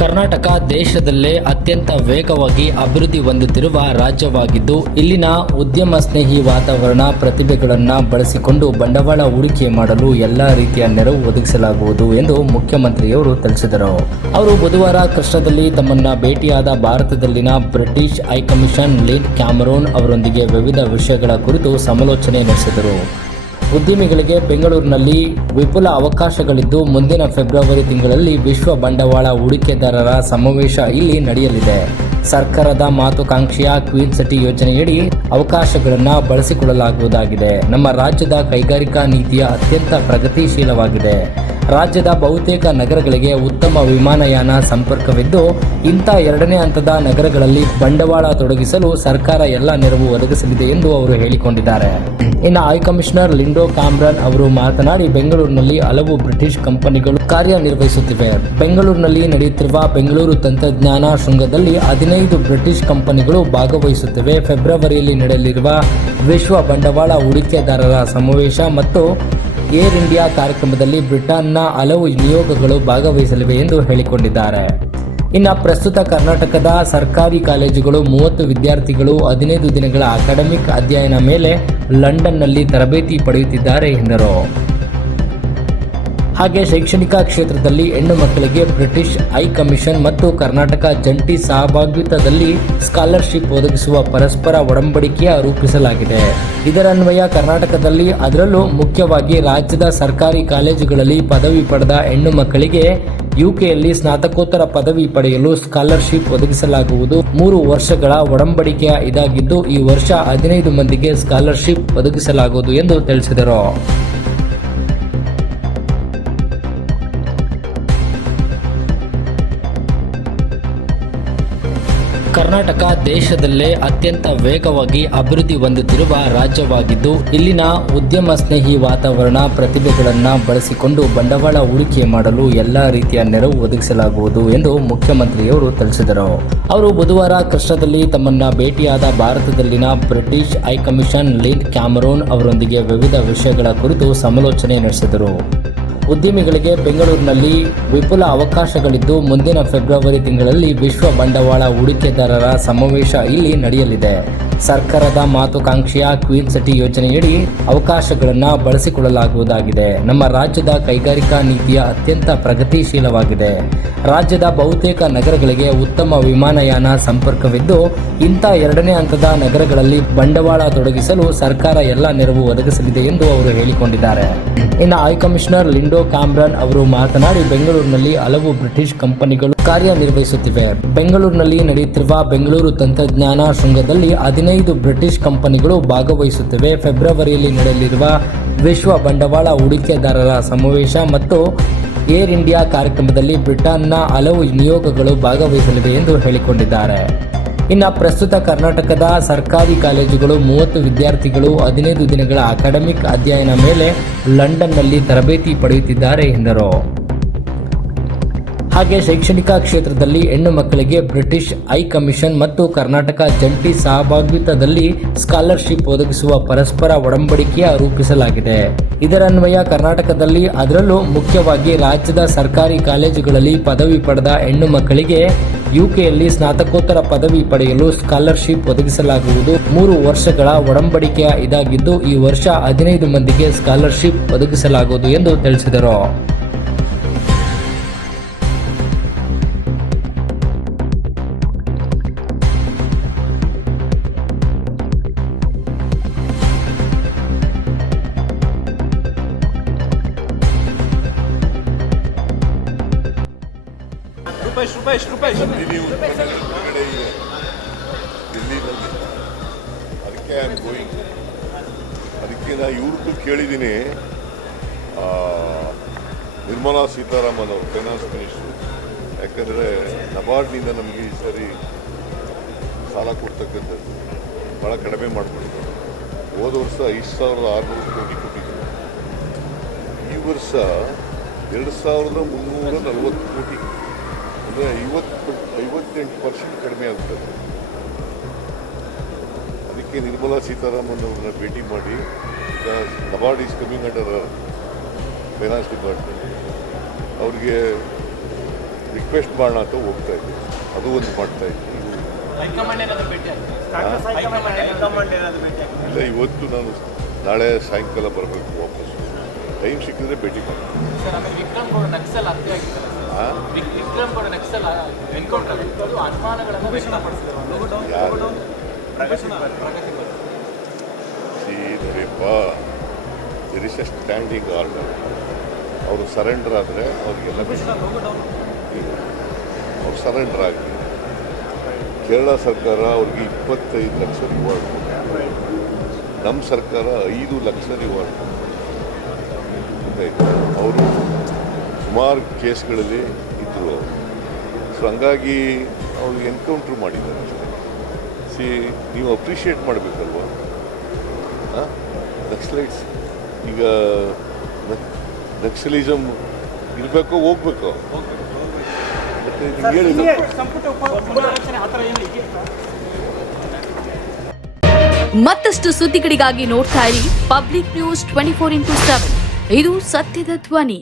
ಕರ್ನಾಟಕ ದೇಶದಲ್ಲೇ ಅತ್ಯಂತ ವೇಗವಾಗಿ ಅಭಿವೃದ್ಧಿ ಹೊಂದುತ್ತಿರುವ ರಾಜ್ಯವಾಗಿದ್ದು, ಇಲ್ಲಿನ ಉದ್ಯಮ ಸ್ನೇಹಿ ವಾತಾವರಣ ಪ್ರತಿಭೆಗಳನ್ನು ಬಳಸಿಕೊಂಡು ಬಂಡವಾಳ ಹೂಡಿಕೆ ಮಾಡಲು ಎಲ್ಲ ರೀತಿಯ ನೆರವು ಒದಗಿಸಲಾಗುವುದು ಎಂದು ಮುಖ್ಯಮಂತ್ರಿಯವರು ತಿಳಿಸಿದರು. ಅವರು ಬುಧವಾರ ಕೃಷ್ಣದಲ್ಲಿ ತಮ್ಮನ್ನ ಭೇಟಿಯಾದ ಭಾರತದಲ್ಲಿನ ಬ್ರಿಟಿಷ್ ಹೈಕಮಿಷನ್ ಲಿನ್ ಕ್ಯಾಮರೋನ್ ಅವರೊಂದಿಗೆ ವಿವಿಧ ವಿಷಯಗಳ ಕುರಿತು ಸಮಾಲೋಚನೆ ನಡೆಸಿದರು. ಉದ್ಯಮಿಗಳಿಗೆ ಬೆಂಗಳೂರಿನಲ್ಲಿ ವಿಪುಲ ಅವಕಾಶಗಳಿದ್ದು ಮುಂದಿನ ಫೆಬ್ರವರಿ ತಿಂಗಳಲ್ಲಿ ವಿಶ್ವ ಬಂಡವಾಳ ಹೂಡಿಕೆದಾರರ ಸಮಾವೇಶ ಇಲ್ಲಿ ನಡೆಯಲಿದೆ. ಸರ್ಕಾರದ ಮಾತುಕಾಂಕ್ಷೆಯ ಕ್ವೀನ್ ಸಿಟಿ ಯೋಜನೆಯಡಿ ಅವಕಾಶಗಳನ್ನು ಬಳಸಿಕೊಳ್ಳಲಾಗುವುದಾಗಿದೆ. ನಮ್ಮ ರಾಜ್ಯದ ಕೈಗಾರಿಕಾ ನೀತಿಯ ಅತ್ಯಂತ ಪ್ರಗತಿಶೀಲವಾಗಿದೆ. ರಾಜ್ಯದ ಬಹುತೇಕ ನಗರಗಳಿಗೆ ಉತ್ತಮ ವಿಮಾನಯಾನ ಸಂಪರ್ಕವಿದ್ದು, ಇಂಥ ಎರಡನೇ ಹಂತದ ನಗರಗಳಲ್ಲಿ ಬಂಡವಾಳ ತೊಡಗಿಸಲು ಸರ್ಕಾರ ಎಲ್ಲ ನೆರವು ಒದಗಿಸಲಿದೆ ಎಂದು ಅವರು ಹೇಳಿಕೊಂಡಿದ್ದಾರೆ. ಇನ್ನು ಹೈಕಮಿಷನರ್ ಲಿಂಡೋ ಕಾಮ್ರಾನ್ ಅವರು ಮಾತನಾಡಿ, ಬೆಂಗಳೂರಿನಲ್ಲಿ ಹಲವು ಬ್ರಿಟಿಷ್ ಕಂಪನಿಗಳು ಕಾರ್ಯನಿರ್ವಹಿಸುತ್ತಿವೆ. ಬೆಂಗಳೂರಿನಲ್ಲಿ ನಡೆಯುತ್ತಿರುವ ಬೆಂಗಳೂರು ತಂತ್ರಜ್ಞಾನ ಶೃಂಗದಲ್ಲಿ ಹದಿನೈದು ಬ್ರಿಟಿಷ್ ಕಂಪನಿಗಳು ಭಾಗವಹಿಸುತ್ತಿವೆ. ಫೆಬ್ರವರಿಯಲ್ಲಿ ನಡೆಯಲಿರುವ ವಿಶ್ವ ಬಂಡವಾಳ ಹೂಡಿಕೆದಾರರ ಸಮಾವೇಶ ಮತ್ತು ಏರ್ ಇಂಡಿಯಾ ಕಾರ್ಯಕ್ರಮದಲ್ಲಿ ಬ್ರಿಟನ್ನ ಹಲವು ನಿಯೋಗಗಳು ಭಾಗವಹಿಸಲಿವೆ ಎಂದು ಹೇಳಿಕೊಂಡಿದ್ದಾರೆ. ಇನ್ನು ಪ್ರಸ್ತುತ ಕರ್ನಾಟಕದ ಸರ್ಕಾರಿ ಕಾಲೇಜುಗಳು ಮೂವತ್ತು ವಿದ್ಯಾರ್ಥಿಗಳು ಹದಿನೈದು ದಿನಗಳ ಅಕಾಡೆಮಿಕ್ ಅಧ್ಯಯನ ಮೇಲೆ ಲಂಡನ್ನಲ್ಲಿ ತರಬೇತಿ ಪಡೆಯುತ್ತಿದ್ದಾರೆ ಎಂದರು. ಹಾಗೆ ಶೈಕ್ಷಣಿಕ ಕ್ಷೇತ್ರದಲ್ಲಿ ಹೆಣ್ಣು ಮಕ್ಕಳಿಗೆ ಬ್ರಿಟಿಷ್ ಹೈ ಕಮಿಷನ್ ಮತ್ತು ಕರ್ನಾಟಕ ಜಂಟಿ ಸಹಭಾಗಿತ್ವದಲ್ಲಿ ಸ್ಕಾಲರ್ಶಿಪ್ ಒದಗಿಸುವ ಪರಸ್ಪರ ಒಡಂಬಡಿಕೆಯ ರೂಪಿಸಲಾಗಿದೆ. ಇದರನ್ವಯ ಕರ್ನಾಟಕದಲ್ಲಿ, ಅದರಲ್ಲೂ ಮುಖ್ಯವಾಗಿ ರಾಜ್ಯದ ಸರ್ಕಾರಿ ಕಾಲೇಜುಗಳಲ್ಲಿ ಪದವಿ ಪಡೆದ ಹೆಣ್ಣು ಮಕ್ಕಳಿಗೆ ಯುಕೆಯಲ್ಲಿ ಸ್ನಾತಕೋತ್ತರ ಪದವಿ ಪಡೆಯಲು ಸ್ಕಾಲರ್ಶಿಪ್ ಒದಗಿಸಲಾಗುವುದು. ಮೂರು ವರ್ಷಗಳ ಒಡಂಬಡಿಕೆಯ ಇದಾಗಿದ್ದು, ಈ ವರ್ಷ ಹದಿನೈದು ಮಂದಿಗೆ ಸ್ಕಾಲರ್ಶಿಪ್ ಒದಗಿಸಲಾಗುವುದು ಎಂದು ತಿಳಿಸಿದರು. ಕರ್ನಾಟಕ ದೇಶದಲ್ಲೇ ಅತ್ಯಂತ ವೇಗವಾಗಿ ಅಭಿವೃದ್ಧಿ ಹೊಂದುತ್ತಿರುವ ರಾಜ್ಯವಾಗಿದ್ದು, ಇಲ್ಲಿನ ಉದ್ಯಮ ಸ್ನೇಹಿ ವಾತಾವರಣ ಪ್ರತಿಭೆಗಳನ್ನು ಬಳಸಿಕೊಂಡು ಬಂಡವಾಳ ಹೂಡಿಕೆ ಮಾಡಲು ಎಲ್ಲಾ ರೀತಿಯ ನೆರವು ಒದಗಿಸಲಾಗುವುದು ಎಂದು ಮುಖ್ಯಮಂತ್ರಿಯವರು ತಿಳಿಸಿದರು. ಅವರು ಬುಧವಾರ ಕೃಷ್ಣದಲ್ಲಿ ತಮ್ಮನ್ನ ಭೇಟಿಯಾದ ಭಾರತದಲ್ಲಿನ ಬ್ರಿಟಿಷ್ ಹೈಕಮಿಷನ್ ಲಿನ್ ಕ್ಯಾಮರೋನ್ ಅವರೊಂದಿಗೆ ವಿವಿಧ ವಿಷಯಗಳ ಕುರಿತು ಸಮಾಲೋಚನೆ ನಡೆಸಿದರು. ಉದ್ಯಮಿಗಳಿಗೆ ಬೆಂಗಳೂರಿನಲ್ಲಿ ವಿಪುಲ ಅವಕಾಶಗಳಿದ್ದು ಮುಂದಿನ ಫೆಬ್ರವರಿ ತಿಂಗಳಲ್ಲಿ ವಿಶ್ವ ಬಂಡವಾಳ ಹೂಡಿಕೆದಾರರ ಸಮಾವೇಶ ಇಲ್ಲಿ ನಡೆಯಲಿದೆ. ಸರ್ಕಾರದ ಮಾತುಕಾಂಕ್ಷೆಯ ಕ್ವೀನ್ ಸಿಟಿ ಯೋಜನೆಯಡಿ ಅವಕಾಶಗಳನ್ನು ಬಳಸಿಕೊಳ್ಳಲಾಗುವುದಾಗಿದೆ. ನಮ್ಮ ರಾಜ್ಯದ ಕೈಗಾರಿಕಾ ನೀತಿಯ ಅತ್ಯಂತ ಪ್ರಗತಿಶೀಲವಾಗಿದೆ. ರಾಜ್ಯದ ಬಹುತೇಕ ನಗರಗಳಿಗೆ ಉತ್ತಮ ವಿಮಾನಯಾನ ಸಂಪರ್ಕವಿದ್ದು, ಇಂಥ ಎರಡನೇ ಹಂತದ ನಗರಗಳಲ್ಲಿ ಬಂಡವಾಳ ತೊಡಗಿಸಲು ಸರ್ಕಾರ ಎಲ್ಲ ನೆರವು ಒದಗಿಸಲಿದೆ ಎಂದು ಅವರು ಹೇಳಿಕೊಂಡಿದ್ದಾರೆ. ಇನ್ನು ಹೈಕಮಿಷನರ್ ಲಿಂಡೋ ಕಾಮ್ರಾನ್ ಅವರು ಮಾತನಾಡಿ, ಬೆಂಗಳೂರಿನಲ್ಲಿ ಹಲವು ಬ್ರಿಟಿಷ್ ಕಂಪನಿಗಳು ಕಾರ್ಯನಿರ್ವಹಿಸುತ್ತಿವೆ. ಬೆಂಗಳೂರಿನಲ್ಲಿ ನಡೆಯುತ್ತಿರುವ ಬೆಂಗಳೂರು ತಂತ್ರಜ್ಞಾನ ಶೃಂಗದಲ್ಲಿ ಹದಿನೈದು ಬ್ರಿಟಿಷ್ ಕಂಪನಿಗಳು ಭಾಗವಹಿಸುತ್ತಿವೆ. ಫೆಬ್ರವರಿಯಲ್ಲಿ ನಡೆಯಲಿರುವ ವಿಶ್ವ ಬಂಡವಾಳ ಹೂಡಿಕೆದಾರರ ಸಮಾವೇಶ ಮತ್ತು ಏರ್ ಇಂಡಿಯಾ ಕಾರ್ಯಕ್ರಮದಲ್ಲಿ ಬ್ರಿಟನ್ನ ಹಲವು ನಿಯೋಗಗಳು ಭಾಗವಹಿಸಲಿವೆ ಎಂದು ಹೇಳಿಕೊಂಡಿದ್ದಾರೆ. ಇನ್ನು ಪ್ರಸ್ತುತ ಕರ್ನಾಟಕದ ಸರ್ಕಾರಿ ಕಾಲೇಜುಗಳು ಮೂವತ್ತು ವಿದ್ಯಾರ್ಥಿಗಳು ಹದಿನೈದು ದಿನಗಳ ಅಕಾಡೆಮಿಕ್ ಅಧ್ಯಯನ ಮೇಲೆ ಲಂಡನ್ನಲ್ಲಿ ತರಬೇತಿ ಪಡೆಯುತ್ತಿದ್ದಾರೆ ಎಂದರು. ಹಾಗೆ ಶೈಕ್ಷಣಿಕ ಕ್ಷೇತ್ರದಲ್ಲಿ ಹೆಣ್ಣು ಮಕ್ಕಳಿಗೆ ಬ್ರಿಟಿಷ್ ಹೈ ಕಮಿಷನ್ ಮತ್ತು ಕರ್ನಾಟಕ ಜಂಟಿ ಸಹಭಾಗಿತ್ವದಲ್ಲಿ ಸ್ಕಾಲರ್ಶಿಪ್ ಒದಗಿಸುವ ಪರಸ್ಪರ ಒಡಂಬಡಿಕೆಯ ರೂಪಿಸಲಾಗಿದೆ. ಇದರನ್ವಯ ಕರ್ನಾಟಕದಲ್ಲಿ ಅದರಲ್ಲೂ ಮುಖ್ಯವಾಗಿ ರಾಜ್ಯದ ಸರ್ಕಾರಿ ಕಾಲೇಜುಗಳಲ್ಲಿ ಪದವಿ ಪಡೆದ ಹೆಣ್ಣು ಮಕ್ಕಳಿಗೆ ಯುಕೆಯಲ್ಲಿ ಸ್ನಾತಕೋತ್ತರ ಪದವಿ ಪಡೆಯಲು ಸ್ಕಾಲರ್ಶಿಪ್ ಒದಗಿಸಲಾಗುವುದು. ಮೂರು ವರ್ಷಗಳ ಒಡಂಬಡಿಕೆಯ ಇದಾಗಿದ್ದು, ಈ ವರ್ಷ ಹದಿನೈದು ಮಂದಿಗೆ ಸ್ಕಾಲರ್ಶಿಪ್ ಒದಗಿಸಲಾಗುವುದು ಎಂದು ತಿಳಿಸಿದರು. ರೂಪೇಶ್ ರೂಪೇಶ್. ರೂಪೇಶ್ ಕಂಟಿನ್ಯೂ ಹೊರಗಡೆ ಇದೆ. ಡೆಲ್ಲಿನಲ್ಲಿ ಅದಕ್ಕೆ ಐ ಅದಕ್ಕೆ ನಾ ಇವ್ರದ್ದು ಕೇಳಿದ್ದೀನಿ ನಿರ್ಮಲಾ ಸೀತಾರಾಮನ್ ಅವರು ಫೈನಾನ್ಸ್ ಮಿನಿಸ್ಟ್ರು ಯಾಕಂದರೆ ನಬಾರ್ಡ್ನಿಂದ ನಮಗೆ ಈ ಸರಿ ಸಾಲ ಕೊಡ್ತಕ್ಕಂಥದ್ದು ಭಾಳ ಕಡಿಮೆ ಮಾಡಿಕೊಂಡಿದ್ದರು ಹೋದ ವರ್ಷ ಐದು ಸಾವಿರದ ಆರುನೂರು ಕೋಟಿ ಕೊಟ್ಟಿದ್ದರು ಈ ವರ್ಷ ಎರಡು ಸಾವಿರದ ಮುನ್ನೂರ ನಲವತ್ತು ಕೋಟಿ. ಅಂದರೆ ಐವತ್ತು ಐವತ್ತೆಂಟು ಪರ್ಸೆಂಟ್ ಕಡಿಮೆ ಆಗ್ತದೆ ಅದಕ್ಕೆ ನಿರ್ಮಲಾ ಸೀತಾರಾಮನ್ ಅವ್ರನ್ನ ಭೇಟಿ ಮಾಡಿ ಈಗ NABARD is coming under finance department. ಅವ್ರಿಗೆ ರಿಕ್ವೆಸ್ಟ್ ಮಾಡೋಣ ಅಂತ ಹೋಗ್ತಾ ಇದ್ವಿ ಅದು ಒಂದು ಮಾಡ್ತಾ ಇದ್ವಿ ಇಲ್ಲ ಇವತ್ತು ನಾನು ನಾಳೆ ಸಾಯಂಕಾಲ ಬರಬೇಕು ವಾಪಸ್ ಟೈಮ್ ಸಿಕ್ಕಿದ್ರೆ ಭೇಟಿ ಮಾಡ್ತೀನಿ. ವಿಕ್ರಮ್ ಎನ್ಕೌಂಟರ್ ಅದು ಅನುಮಾನಗಳನ್ನು. ಸಿ ನೋಡಿಪ್ಪ ಇಸ್ ಎ ಸ್ಟ್ಯಾಂಡಿಂಗ್ ಆರ್ಡರ್ ಅವರು ಸರೆಂಡರ್ ಆದರೆ ಅವರಿಗೆಲ್ಲ ಅವ್ರು ಸರೆಂಡರ್ ಆಗಿ ಕೇರಳ ಸರ್ಕಾರ ಅವ್ರಿಗೆ ಇಪ್ಪತ್ತೈದು ಲಕ್ಷ ರಿವಾರ್ಡ್ ನಮ್ಮ ಸರ್ಕಾರ ಐದು ಲಕ್ಷ ರಿವಾರ್ಡ್ ಅವರು ಸುಮಾರು ಕೇಸ್ಗಳಲ್ಲಿ ಇದ್ದರು ಸೊ ಹಂಗಾಗಿ ಅವ್ರಿಗೆ ಎನ್ಕೌಂಟ್ರ್ ಮಾಡಿದ್ದಾರೆ ಸಿ ನೀವು ಅಪ್ರಿಷಿಯೇಟ್ ಮಾಡಬೇಕಲ್ವ? ನಕ್ಸಲೈಟ್ಸ್ ಈಗ ನಕ್ಸಲಿಸಮ್ ಇರಬೇಕು ಹೋಗ್ಬೇಕು? ಮತ್ತಷ್ಟು ಸುದ್ದಿಗಳಿಗಾಗಿ ನೋಡ್ತಾ ಇರಿ Public News twenty four into seven ಇದು ಸತ್ಯದ ಧ್ವನಿ.